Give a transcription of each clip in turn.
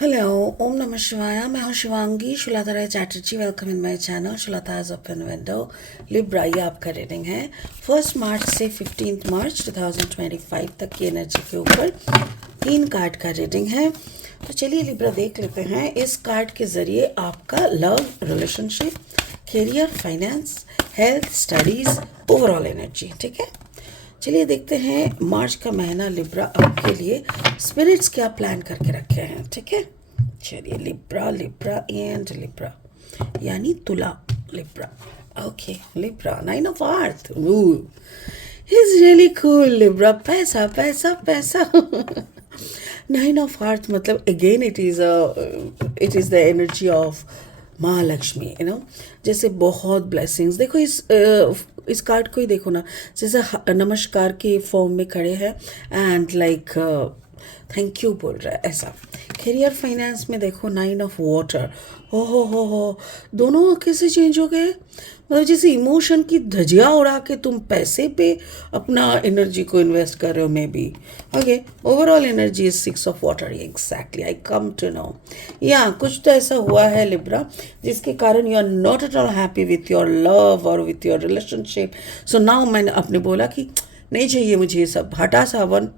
Hello, ओम नमः शिवाय। मैं हूँ Shivangi Shuladhara Chatterjee. Welcome in my channel Shulataj open window. Libra, ये आपका रीडिंग है 1 मार्च से 15 मार्च 2025 तक की एनर्जी के ऊपर 3 कार्ड का रीडिंग है। तो चलिए लिब्रा देख लेते हैं इस कार्ड के ज़रिए आपका love, relationship, career, finance, health, studies, overall energy. ठीक है, चलिए देखते हैं मार्च का महीना लिब्रा आपके लिए स्पिरिट्स क्या प्लान करके रखे हैं। ठीक है, चलिए लिब्रा, लिब्रा एंड लिब्रा यानी तुला। Libra, okay. Libra, 9 of Earth, is really cool. Libra, पैसा पैसा पैसा। 9 of Earth मतलब again it is the energy of Mahalakshmi, जैसे बहुत ब्लेसिंग्स। देखो इस कार्ड को ही देखो ना, जैसे नमस्कार के फॉर्म में खड़े हैं एंड लाइक थैंक यू बोल रहा है ऐसा। करियर फाइनेंस में देखो 9 of Water। हो दोनों कैसे चेंज हो गए, मतलब जैसे इमोशन की धजिया उड़ा के तुम पैसे पे अपना एनर्जी को इन्वेस्ट कर रहे हो। May be okay, overall energy is 6 of Water। Exactly, I come to know या कुछ तो ऐसा हुआ है लिब्रा जिसके कारण you are not at all happy with your love और with your relationship. So now मैंने अपने बोला कि नहीं चाहिए मुझे ये सब, हटा सावन।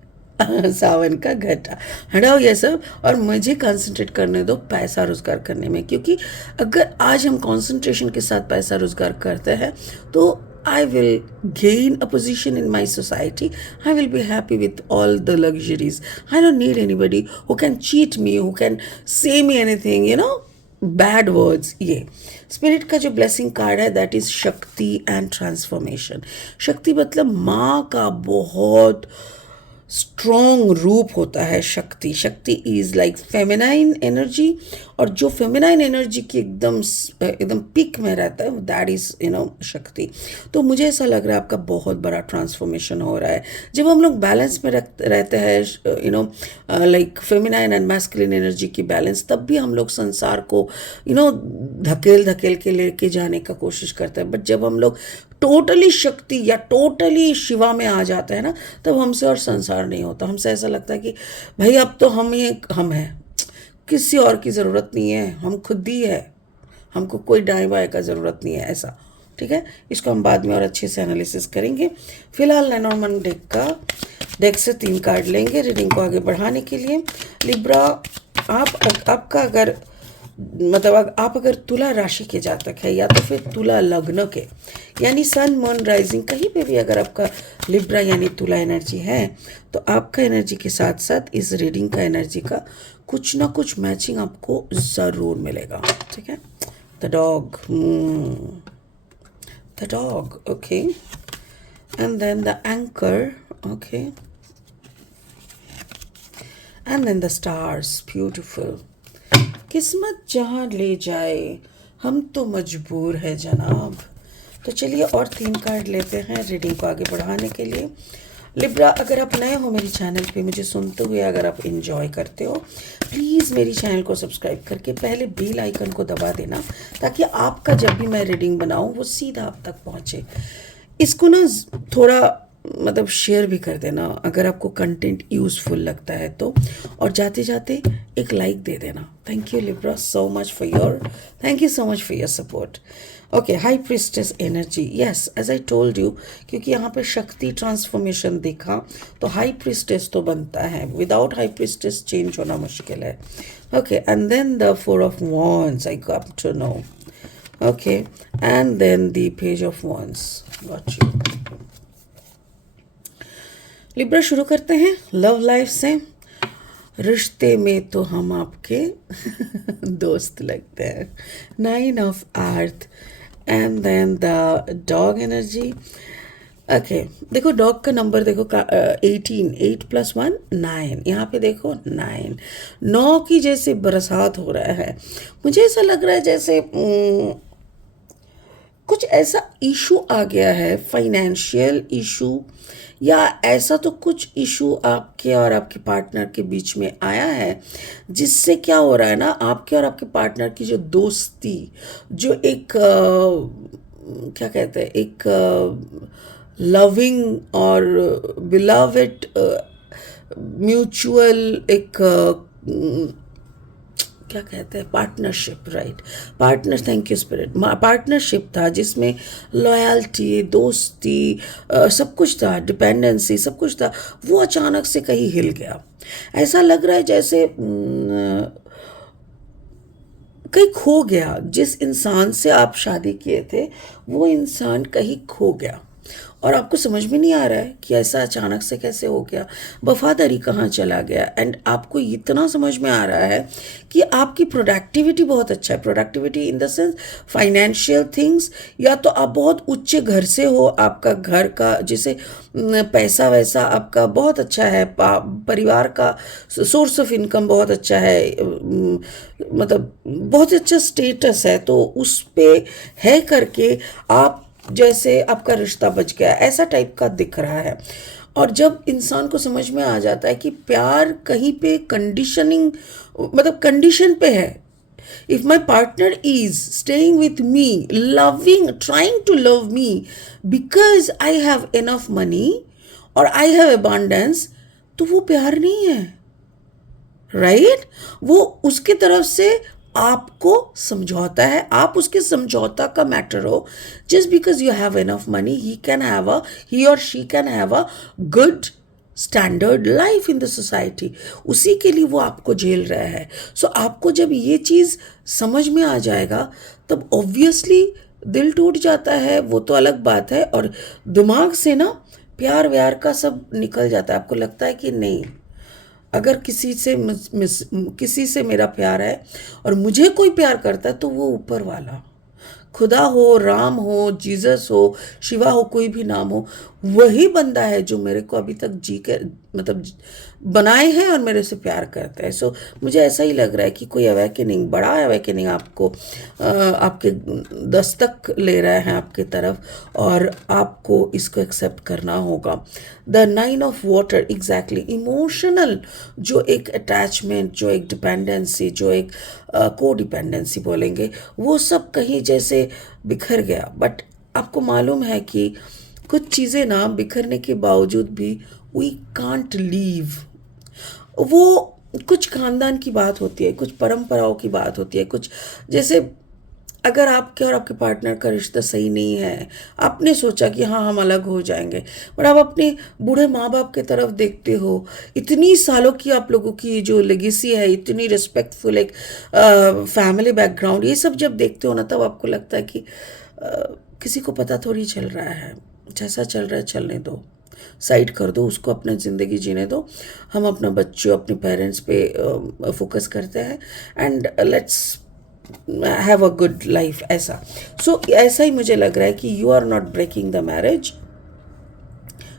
सावन का घटा, हटाओ ये सब और मुझे कंसंट्रेट करने दो पैसा रोजगार करने में। क्योंकि अगर आज हम कंसंट्रेशन के साथ पैसा रोजगार करते हैं तो I will gain a position in my society. I will be happy with all the luxuries. I don't need anybody who can cheat me, who can say me anything. Bad words. ये spirit का जो blessing card है that is शक्ति and transformation. शक्ति मतलब माँ का बहुत स्ट्रॉन्ग रूप होता है। शक्ति, शक्ति इज लाइक फेमिनाइन एनर्जी, और जो फेमिनाइन एनर्जी की एकदम एकदम पिक में रहता है दैट इज शक्ति। तो मुझे ऐसा लग रहा है आपका बहुत बड़ा ट्रांसफॉर्मेशन हो रहा है। जब हम लोग बैलेंस में रहते हैं like feminine and masculine energy की बैलेंस, तब भी हम लोग संसार को धकेल धकेल के लेके जाने का कोशिश करते हैं। बट जब हम लोग टोटली शक्ति या टोटली शिवा में आ जाते हैं ना, तब हमसे और संसार नहीं होता। हमसे ऐसा लगता है कि भाई अब तो हम हैं, किसी और की ज़रूरत नहीं है, हम खुद ही है, हमको कोई दाएं बाएं का ज़रूरत नहीं है ऐसा। ठीक है, इसको हम बाद में और अच्छे से एनालिसिस करेंगे। फिलहाल लेनॉर्मन डेक से 3 कार्ड लेंगे रीडिंग को आगे बढ़ाने के लिए। लिब्रा, आपका अगर मतलब आप अगर तुला राशि के जातक है या तो फिर तुला लग्न के यानी सन मून राइजिंग कहीं पे भी अगर आपका लिब्रा यानी तुला एनर्जी है, तो आपका एनर्जी के साथ साथ इस रीडिंग का एनर्जी का कुछ ना कुछ मैचिंग आपको ज़रूर मिलेगा। ठीक है, the dog okay, and then the anchor okay, and then the stars. Beautiful. किस्मत जहाँ ले जाए हम तो मजबूर है जनाब। तो चलिए और 3 कार्ड लेते हैं रीडिंग को आगे बढ़ाने के लिए। लिब्रा, अगर आप नए हो मेरे चैनल पे, मुझे सुनते हुए अगर आप इन्जॉय करते हो, प्लीज़ मेरी चैनल को सब्सक्राइब करके पहले बेल आइकन को दबा देना, ताकि आपका जब भी मैं रीडिंग बनाऊँ वो सीधा आप तक पहुँचे। इसको ना थोड़ा मतलब शेयर भी कर देना अगर आपको कंटेंट यूज़फुल लगता है तो, और जाते जाते एक लाइक दे देना। Thank you Libra so much for your thank you so much for your support. Okay, high priestess energy, yes as I told you, क्योंकि यहाँ पे शक्ति ट्रांसफॉर्मेशन देखा तो हाई प्रिस्टेस तो बनता है, विदाउट हाई प्रिस्टेस चेंज होना मुश्किल है। Okay, and then the 4 of Wands I got to know. Okay, and then the page of wands got you. Libra, शुरू करते हैं लव लाइफ से। रिश्ते में तो हम आपके दोस्त लगते हैं। 9 of Earth and then the dog energy. Okay, देखो डॉग का नंबर देखो 18, 8 + 1 9। यहाँ पे देखो 9 की जैसे बरसात हो रहा है। मुझे ऐसा लग रहा है जैसे कुछ ऐसा इशू आ गया है, फाइनेंशियल इशू या ऐसा तो कुछ इशू आपके और आपके पार्टनर के बीच में आया है, जिससे क्या हो रहा है ना, आपके और आपके पार्टनर की जो दोस्ती, जो एक क्या कहते हैं, एक लविंग और बिलवेड म्यूचुअल एक क्या कहते हैं, partnership, right, partner, thank you spirit, partnership था जिसमें लॉयल्टी, दोस्ती, सब कुछ था, डिपेंडेंसी, सब कुछ था, वो अचानक से कहीं हिल गया। ऐसा लग रहा है जैसे कहीं खो गया। जिस इंसान से आप शादी किए थे वो इंसान कहीं खो गया और आपको समझ में नहीं आ रहा है कि ऐसा अचानक से कैसे हो गया, वफादारी कहाँ चला गया। एंड आपको इतना समझ में आ रहा है कि आपकी प्रोडक्टिविटी बहुत अच्छा है, productivity in the sense financial things, या तो आप बहुत उच्च घर से हो, आपका घर का जैसे पैसा वैसा आपका बहुत अच्छा है, परिवार का सोर्स ऑफ इनकम बहुत अच्छा है, मतलब बहुत अच्छा स्टेटस है, तो उस पे है करके आप जैसे आपका रिश्ता बच गया ऐसा टाइप का दिख रहा है। और जब इंसान को समझ में आ जाता है कि प्यार कहीं पे कंडीशनिंग, मतलब कंडीशन पे है, if my partner is staying with me, loving, trying to love me because I have enough money or I have abundance, तो वो प्यार नहीं है, राइट, वो उसके तरफ से आपको समझौता है, आप उसके समझौता का मैटर हो। Just because you have enough money, he और she can have a good standard life in the society, उसी के लिए वो आपको झेल रहा है। सो आपको जब ये चीज़ समझ में आ जाएगा तब ऑब्वियसली दिल टूट जाता है, वो तो अलग बात है, और दिमाग से ना प्यार व्यार का सब निकल जाता है। आपको लगता है कि नहीं, अगर किसी से मेरा प्यार है और मुझे कोई प्यार करता है तो वो ऊपर वाला, खुदा हो, राम हो, जीसस हो, शिवा हो, कोई भी नाम हो, वही बंदा है जो मेरे को अभी तक जी के मतलब बनाए हैं और मेरे से प्यार करता है। सो मुझे ऐसा ही लग रहा है कि कोई अवेकनिंग, बड़ा अवेकनिंग आपको आपके दस्तक ले रहे हैं आपकी तरफ और आपको इसको एक्सेप्ट करना होगा। The 9 of water, exactly, emotional जो एक अटैचमेंट, जो एक डिपेंडेंसी, जो एक को डिपेंडेंसी बोलेंगे, वो सब कहीं जैसे बिखर गया। बट आपको मालूम है कि कुछ चीज़ें ना बिखरने के बावजूद भी वी कांट लीव, वो कुछ खानदान की बात होती है, कुछ परंपराओं की बात होती है, कुछ जैसे अगर आपके और आपके पार्टनर का रिश्ता सही नहीं है, आपने सोचा कि हाँ हम अलग हो जाएंगे, पर आप अपने बूढ़े माँ बाप की तरफ देखते हो, इतनी सालों की आप लोगों की जो लेगेसी है, इतनी रिस्पेक्टफुल एक फैमिली बैकग्राउंड, ये सब जब देखते हो ना तब आपको लगता है कि किसी को पता थोड़ी चल रहा है, जैसा चल रहा है चलने दो, साइड कर दो उसको, अपना ज़िंदगी जीने दो, हम अपना बच्चों, अपने पेरेंट्स पे फोकस करते हैं, and let's have a good life, ऐसा। सो ऐसा ही मुझे लग रहा है कि you are not breaking the marriage,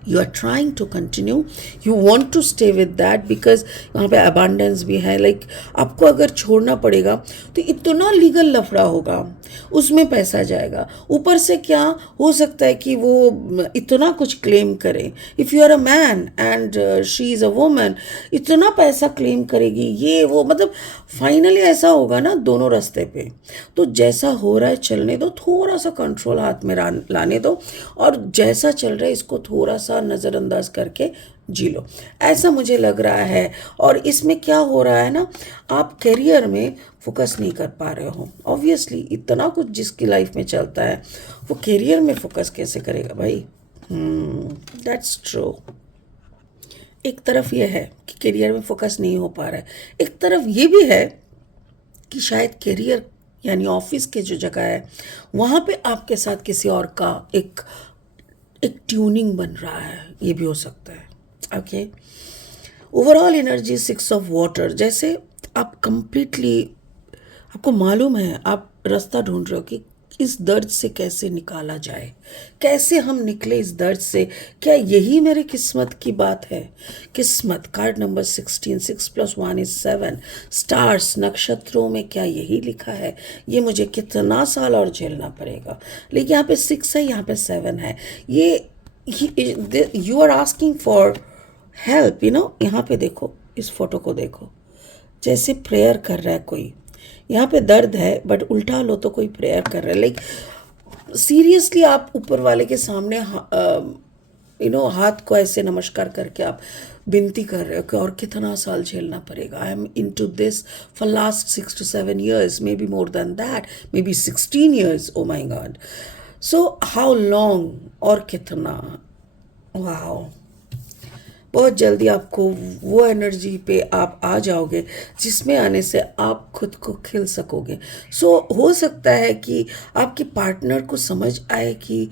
you are trying to continue, you want to stay with that, because वहाँ पे अबांडेंस भी है। लाइक आपको अगर छोड़ना पड़ेगा तो इतना लीगल लफड़ा होगा, उसमें पैसा जाएगा, ऊपर से क्या हो सकता है कि वो इतना कुछ क्लेम करे, if you are a man and she is a woman, इतना पैसा क्लेम करेगी, ये वो, मतलब फाइनली ऐसा होगा ना दोनों रास्ते पे। तो जैसा हो रहा है चलने दो, थोड़ा सा कंट्रोल हाथ में लाने दो, और जैसा चल रहा है इसको थोड़ा सा नज़रअंदाज करके जी लो, ऐसा मुझे लग रहा है। और इसमें क्या हो रहा है ना, आप करियर में फोकस नहीं कर पा रहे हो। ऑब्वियसली इतना कुछ जिसकी लाइफ में चलता है वो करियर में फोकस कैसे करेगा भाई? That's true. एक तरफ ये है कि करियर में फोकस नहीं हो पा रहा है, एक तरफ ये भी है कि शायद करियर यानी ऑफिस के जो जगह है वहाँ पे आपके साथ किसी और का एक ट्यूनिंग बन रहा है, ये भी हो सकता है। Okay, overall energy 6 of water, जैसे आप कंप्लीटली, आपको मालूम है आप रास्ता ढूंढ रहे हो कि इस दर्द से कैसे निकाला जाए, कैसे हम निकले इस दर्द से, क्या यही मेरी किस्मत की बात है? किस्मत कार्ड नंबर 16, 6 + 1 = 7, स्टार्स, नक्षत्रों में क्या यही लिखा है? ये मुझे कितना साल और झेलना पड़ेगा? लेकिन यहाँ पे 6 है, यहाँ पे 7 है, ये you are asking for help, यहाँ पे देखो, इस फोटो को देखो, जैसे प्रेयर कर रहा है कोई, यहाँ पे दर्द है बट उल्टा लो तो कोई प्रेयर कर रहा है। लाइक सीरियसली आप ऊपर वाले के सामने हाथ को ऐसे नमस्कार करके आप विनती कर रहे हो कि और कितना साल झेलना पड़ेगा. I am into this for last 6 to 7 years, maybe more than that, maybe 16 years. Oh my god. So how long, और कितना. वाओ. बहुत जल्दी आपको वो एनर्जी पे आप आ जाओगे जिसमें आने से आप खुद को खिल सकोगे. सो हो सकता है कि आपके पार्टनर को समझ आए कि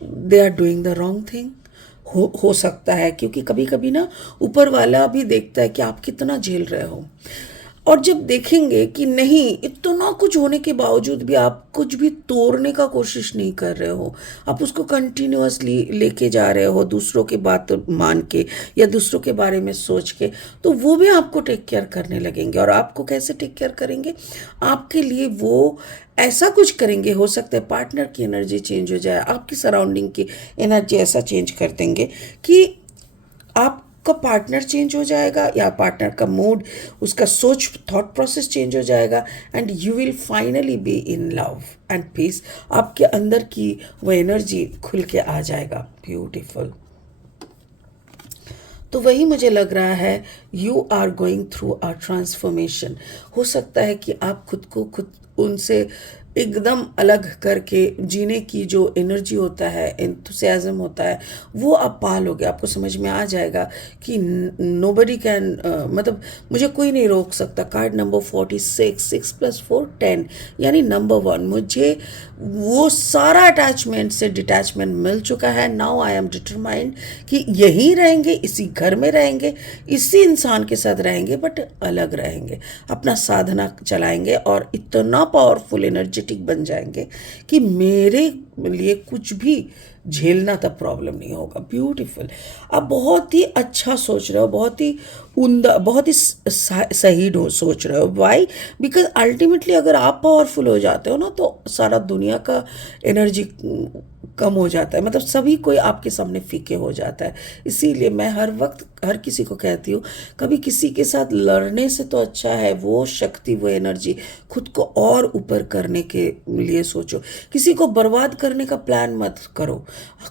they are doing the wrong thing. हो सकता है, क्योंकि कभी कभी ना ऊपर वाला भी देखता है कि आप कितना झेल रहे हो. और जब देखेंगे कि नहीं, इतना कुछ होने के बावजूद भी आप कुछ भी तोड़ने का कोशिश नहीं कर रहे हो, आप उसको कंटिन्यूअसली लेके जा रहे हो दूसरों की बात मान के या दूसरों के बारे में सोच के, तो वो भी आपको टेक केयर करने लगेंगे. और आपको कैसे टेक केयर करेंगे? आपके लिए वो ऐसा कुछ करेंगे, हो सकता है पार्टनर की एनर्जी चेंज हो जाए, आपकी सराउंडिंग की एनर्जी ऐसा चेंज कर देंगे कि आपका पार्टनर चेंज हो जाएगा या पार्टनर का मूड, उसका सोच, थॉट प्रोसेस चेंज हो जाएगा. And you will finally be in love and peace. आपके अंदर की वो एनर्जी खुल के आ जाएगा. ब्यूटीफुल. तो वही मुझे लग रहा है, you are going through a transformation. हो सकता है कि आप खुद को खुद उनसे एकदम अलग करके जीने की जो एनर्जी होता है, एंथुसियाज्म होता है, वो आप पालोगे. आपको समझ में आ जाएगा कि नोबडी कैन, मतलब मुझे कोई नहीं रोक सकता. कार्ड नंबर 46, 6+4 10, यानी नंबर 1. मुझे वो सारा अटैचमेंट से डिटैचमेंट मिल चुका है. नाउ आई एम डिटरमाइंड कि यहीं रहेंगे, इसी घर में रहेंगे, इसी इंसान के साथ रहेंगे, बट अलग रहेंगे, अपना साधना चलाएंगे और इतना पावरफुल एनर्जेटिक बन जाएंगे कि मेरे लिए कुछ भी झेलना तब प्रॉब्लम नहीं होगा. ब्यूटीफुल. आप बहुत ही अच्छा सोच रहे हो, बहुत ही उम्दा, बहुत ही सही सोच रहे हो. वाई? बिकॉज अल्टीमेटली अगर आप पावरफुल हो जाते हो ना, तो सारा दुनिया का एनर्जी कम हो जाता है. मतलब सभी कोई आपके सामने फीके हो जाता है. इसीलिए मैं हर वक्त हर किसी को कहती हूँ, कभी किसी के साथ लड़ने से तो अच्छा है वो शक्ति, वो एनर्जी खुद को और ऊपर करने के लिए सोचो. किसी को बर्बाद करने का प्लान मत करो,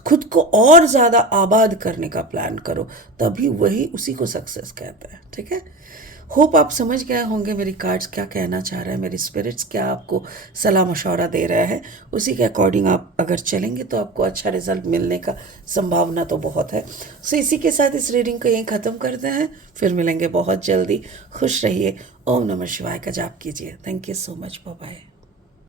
खुद को और ज़्यादा आबाद करने का प्लान करो. तभी वही उसी को सक्सेस कहता है. ठीक है. होप आप समझ गए होंगे मेरी कार्ड्स क्या कहना चाह रहा है, मेरी स्पिरिट्स क्या आपको सलाह मशवरा दे रहा है. उसी के अकॉर्डिंग आप अगर चलेंगे तो आपको अच्छा रिजल्ट मिलने का संभावना तो बहुत है. सो इसी के साथ इस रीडिंग को यहीं ख़त्म करते हैं. फिर मिलेंगे बहुत जल्दी. खुश रहिए. ओम नमः शिवाय का जाप कीजिए. Thank you so much. Bye bye.